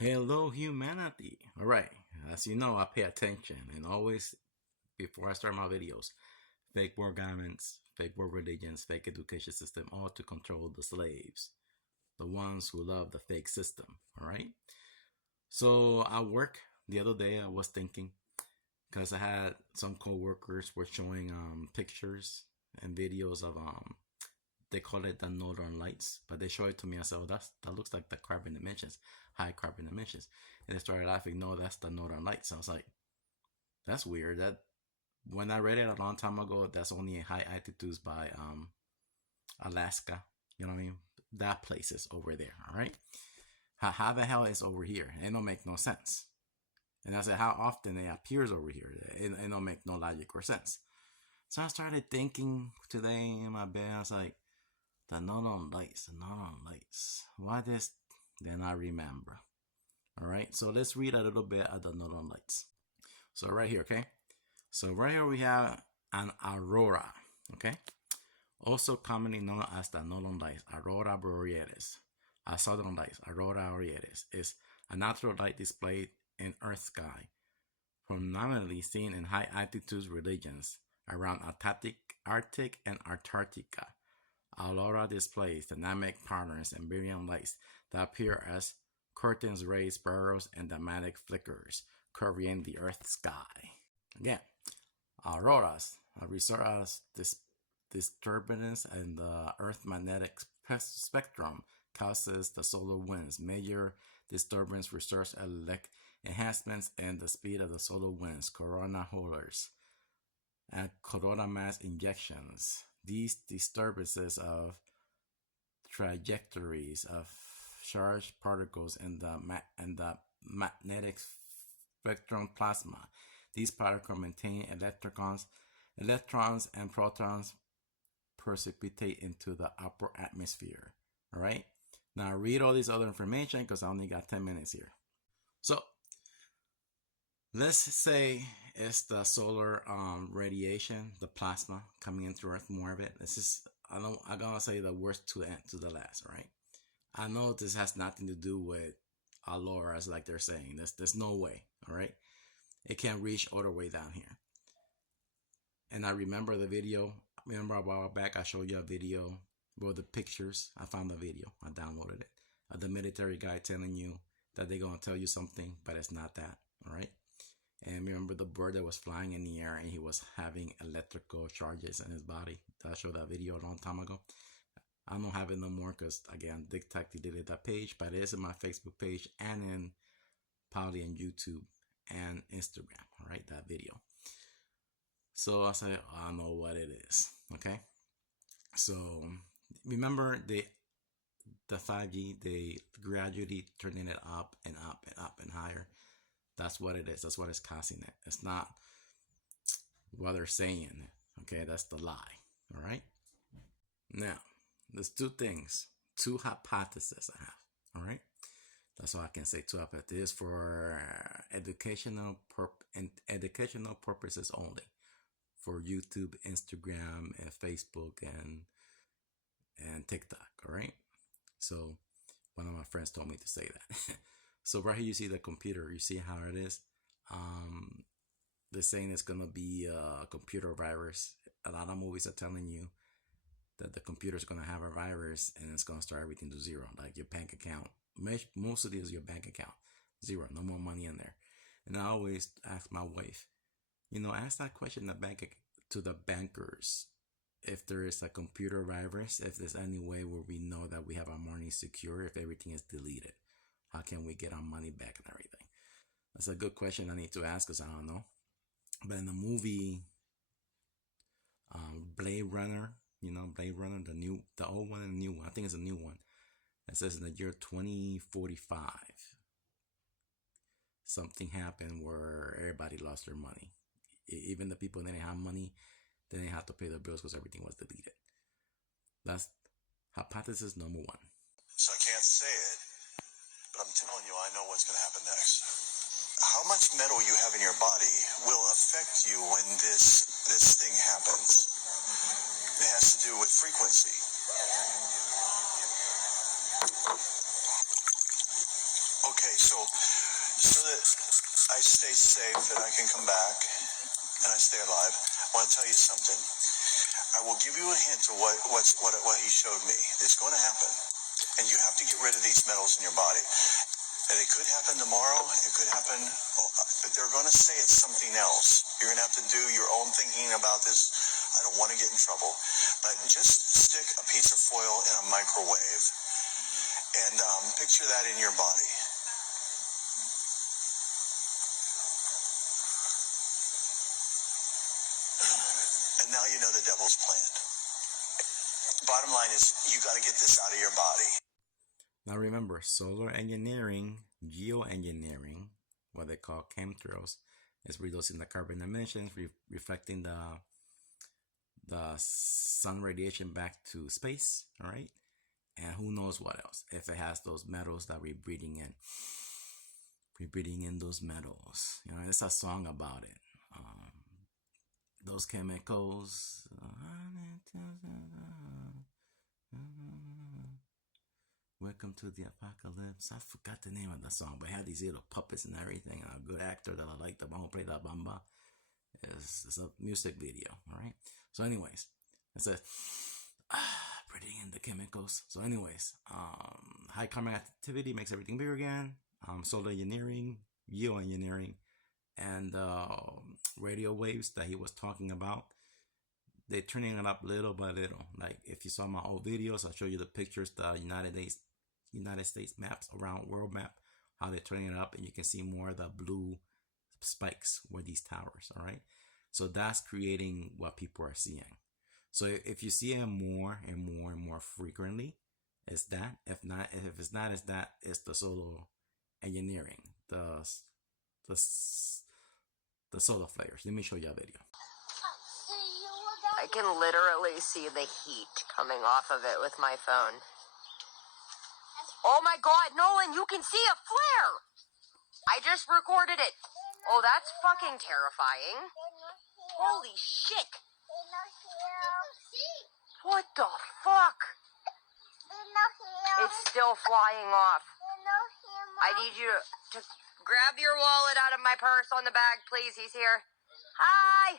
Hello, humanity. All right. As you know, I pay attention and always, before I start my videos, fake war governments, fake war religions, fake education system, all to control the slaves, the ones who love the fake system. All right. So at work the other day, I was thinking because I had some coworkers were showing pictures and videos of they call it the northern lights, but they show it to me. I said, "Oh, that looks like the carbon emissions, high carbon emissions." And they started laughing. No, that's the northern lights. I was like, "That's weird." That when I read it a long time ago, that's only in high altitudes by Alaska. You know what I mean? That place is over there. All right. How the hell is over here? It don't make no sense. And I said, how often it appears over here? It don't make no logic or sense. So I started thinking today in my bed. I was like, the northern lights, the northern lights. What is? Then I remember. All right. So let's read a little bit of the northern lights. So right here, okay. So right here we have an aurora, okay. Also commonly known as the northern lights, aurora borealis. A southern lights, aurora borealis, is a natural light displayed in Earth sky, predominantly seen in high altitude regions around Arctic and Antarctica. Aurora displays dynamic patterns and brilliant lights that appear as curtains, rays, burrows, and dramatic flickers covering the Earth's sky. Again, auroras are result as disturbance in the Earth's magnetic spectrum causes the solar winds. Major disturbance results enhancements in the speed of the solar winds, corona holders, and corona mass injections. These disturbances of trajectories of charged particles in the magnetic spectrum plasma. These particles maintain electrons and protons precipitate into the upper atmosphere. All right. Now read all this other information because I only got 10 minutes here. So let's say it's the solar radiation, the plasma coming into Earth, more of it. This is I'm gonna say the worst to the last, right? I know this has nothing to do with Auroras like they're saying. There's no way, all right? It can't reach all the way down here. And I remember the video. Remember a while back I showed you a video with the pictures. I found the video. I downloaded it. The military guy telling you that they're gonna tell you something, but it's not that, all right? And remember the bird that was flying in the air and he was having electrical charges in his body. I showed that video a long time ago. I don't have it no more because, again, TikTok deleted that page, but it is in my Facebook page and in probably in YouTube and Instagram, all right, that video. So I said, oh, I know what it is, okay? So remember the 5G, they gradually turning it up and up and up and higher. That's what it is. That's what is causing it. It's not what they're saying, okay? That's the lie, all right? Now, there's two things, two hypotheses I have, all right? That's all I can say. Two hypotheses for educational purposes only, for YouTube, Instagram, and Facebook, and TikTok, all right? So one of my friends told me to say that. So right here you see the computer. You see how it is. They're saying it's gonna be a computer virus. A lot of movies are telling you that the computer's gonna have a virus and it's gonna start everything to zero, like your bank account. Most of it is your bank account, zero, no more money in there. And I always ask my wife, ask that question to the bankers. If there is a computer virus, if there's any way where we know that we have our money secure, if everything is deleted, how can we get our money back and everything? That's a good question I need to ask because I don't know. But in the movie Blade Runner, Blade Runner, the old one and the new one, I think it's a new one. It says in the year 2045, something happened where everybody lost their money. Even the people that didn't have money, they didn't have to pay their bills because everything was deleted. That's hypothesis number one. So I can't say it, but I'm telling you, I know what's going to happen next. How much metal you have in your body will affect you when this thing happens. It has to do with frequency. Okay, so that I stay safe and I can come back and I stay alive, I want to tell you something. I will give you a hint of what he showed me. It's going to happen, and you have to get rid of these metals in your body. And it could happen tomorrow. It could happen, but they're going to say it's something else. You're going to have to do your own thinking about this. I don't want to get in trouble, but just stick a piece of foil in a microwave and picture that in your body. And now you know the devil's plan. Bottom line is, you got to get this out of your body. Now remember, solar engineering, geoengineering, what they call chemtrails, is reducing the carbon emissions, reflecting the sun radiation back to space, all right? And who knows what else, if it has those metals that we're breathing in. We're breathing in those metals. You know, it's a song about it. Those chemicals. Welcome to the apocalypse. I forgot the name of the song, but it had these little puppets and everything. A good actor that I like, the one who played La Bamba. It's a music video, all right? So anyways, it says, breathing in the chemicals. So anyways, high carbon activity makes everything bigger again. Solar engineering, geoengineering, and radio waves that he was talking about, they're turning it up little by little. Like if you saw my old videos, I'll show you the pictures, the United States maps around world map, how they're turning it up, and you can see more of the blue spikes where these towers, all right? So that's creating what people are seeing. So if you see it more and more and more frequently, it's that. If it's not, it's that. It's the solar engineering, the solar flares. Let me show you a video. I can literally see the heat coming off of it with my phone. Oh my God, Nolan, you can see a flare! I just recorded it. Oh, that's fucking terrifying. Holy shit! What the fuck? It's still flying off. I need you to grab your wallet out of my purse on the bag, please. He's here. Hi!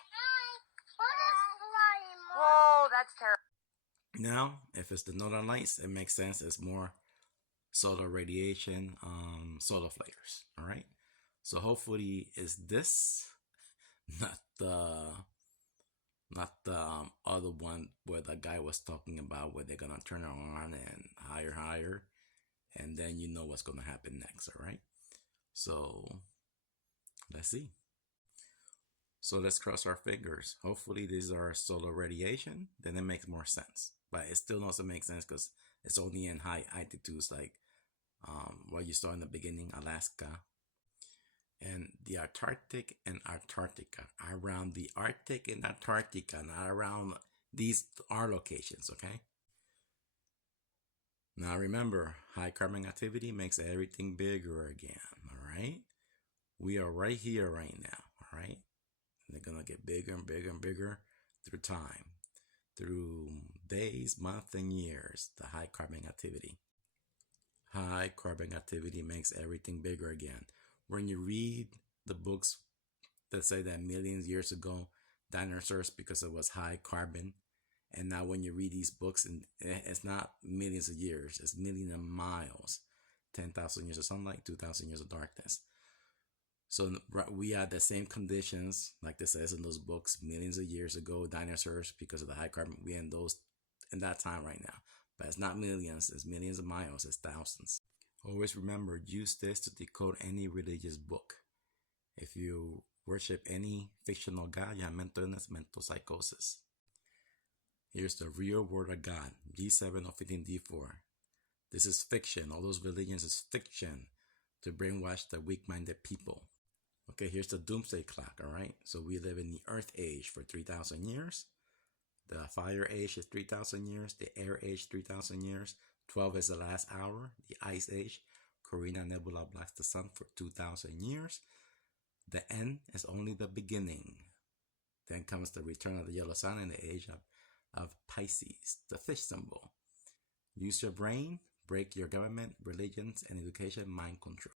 Oh, that's terrible. Now, if it's the northern lights, it makes sense. It's more solar radiation, solar flares. All right. So hopefully, it's this, not the other one where the guy was talking about where they're gonna turn it on and higher, and then you know what's gonna happen next. All right. So let's see. So let's cross our fingers. Hopefully these are solar radiation. Then it makes more sense. But it still doesn't make sense because it's only in high altitudes like what you saw in the beginning, Alaska. And the Arctic and Antarctica. Around the Arctic and Antarctica, not around these are locations, okay? Now remember, high carbon activity makes everything bigger again, all right? We are right here right now, all right? And they're going to get bigger and bigger and bigger through time, through days, months, and years, the high carbon activity. High carbon activity makes everything bigger again. When you read the books that say that millions of years ago, dinosaurs, because it was high carbon, and now when you read these books, and it's not millions of years, it's millions of miles, 10,000 years of sunlight, 2,000 years of darkness. So we had the same conditions, like this says in those books, millions of years ago, dinosaurs, because of the high carbon, we in that time right now. But it's not millions, it's millions of miles, it's thousands. Always remember, use this to decode any religious book. If you worship any fictional god, you have mental illness, mental psychosis. Here's the real word of God, G7 or 15D4. This is fiction. All those religions is fiction to brainwash the weak-minded people. Okay, here's the doomsday clock, all right? So we live in the earth age for 3,000 years. The fire age is 3,000 years. The air age, 3,000 years. 12 is the last hour. The ice age, Carina Nebula blocks the sun for 2,000 years. The end is only the beginning. Then comes the return of the yellow sun in the age of Pisces, the fish symbol. Use your brain, break your government, religions, and education mind control.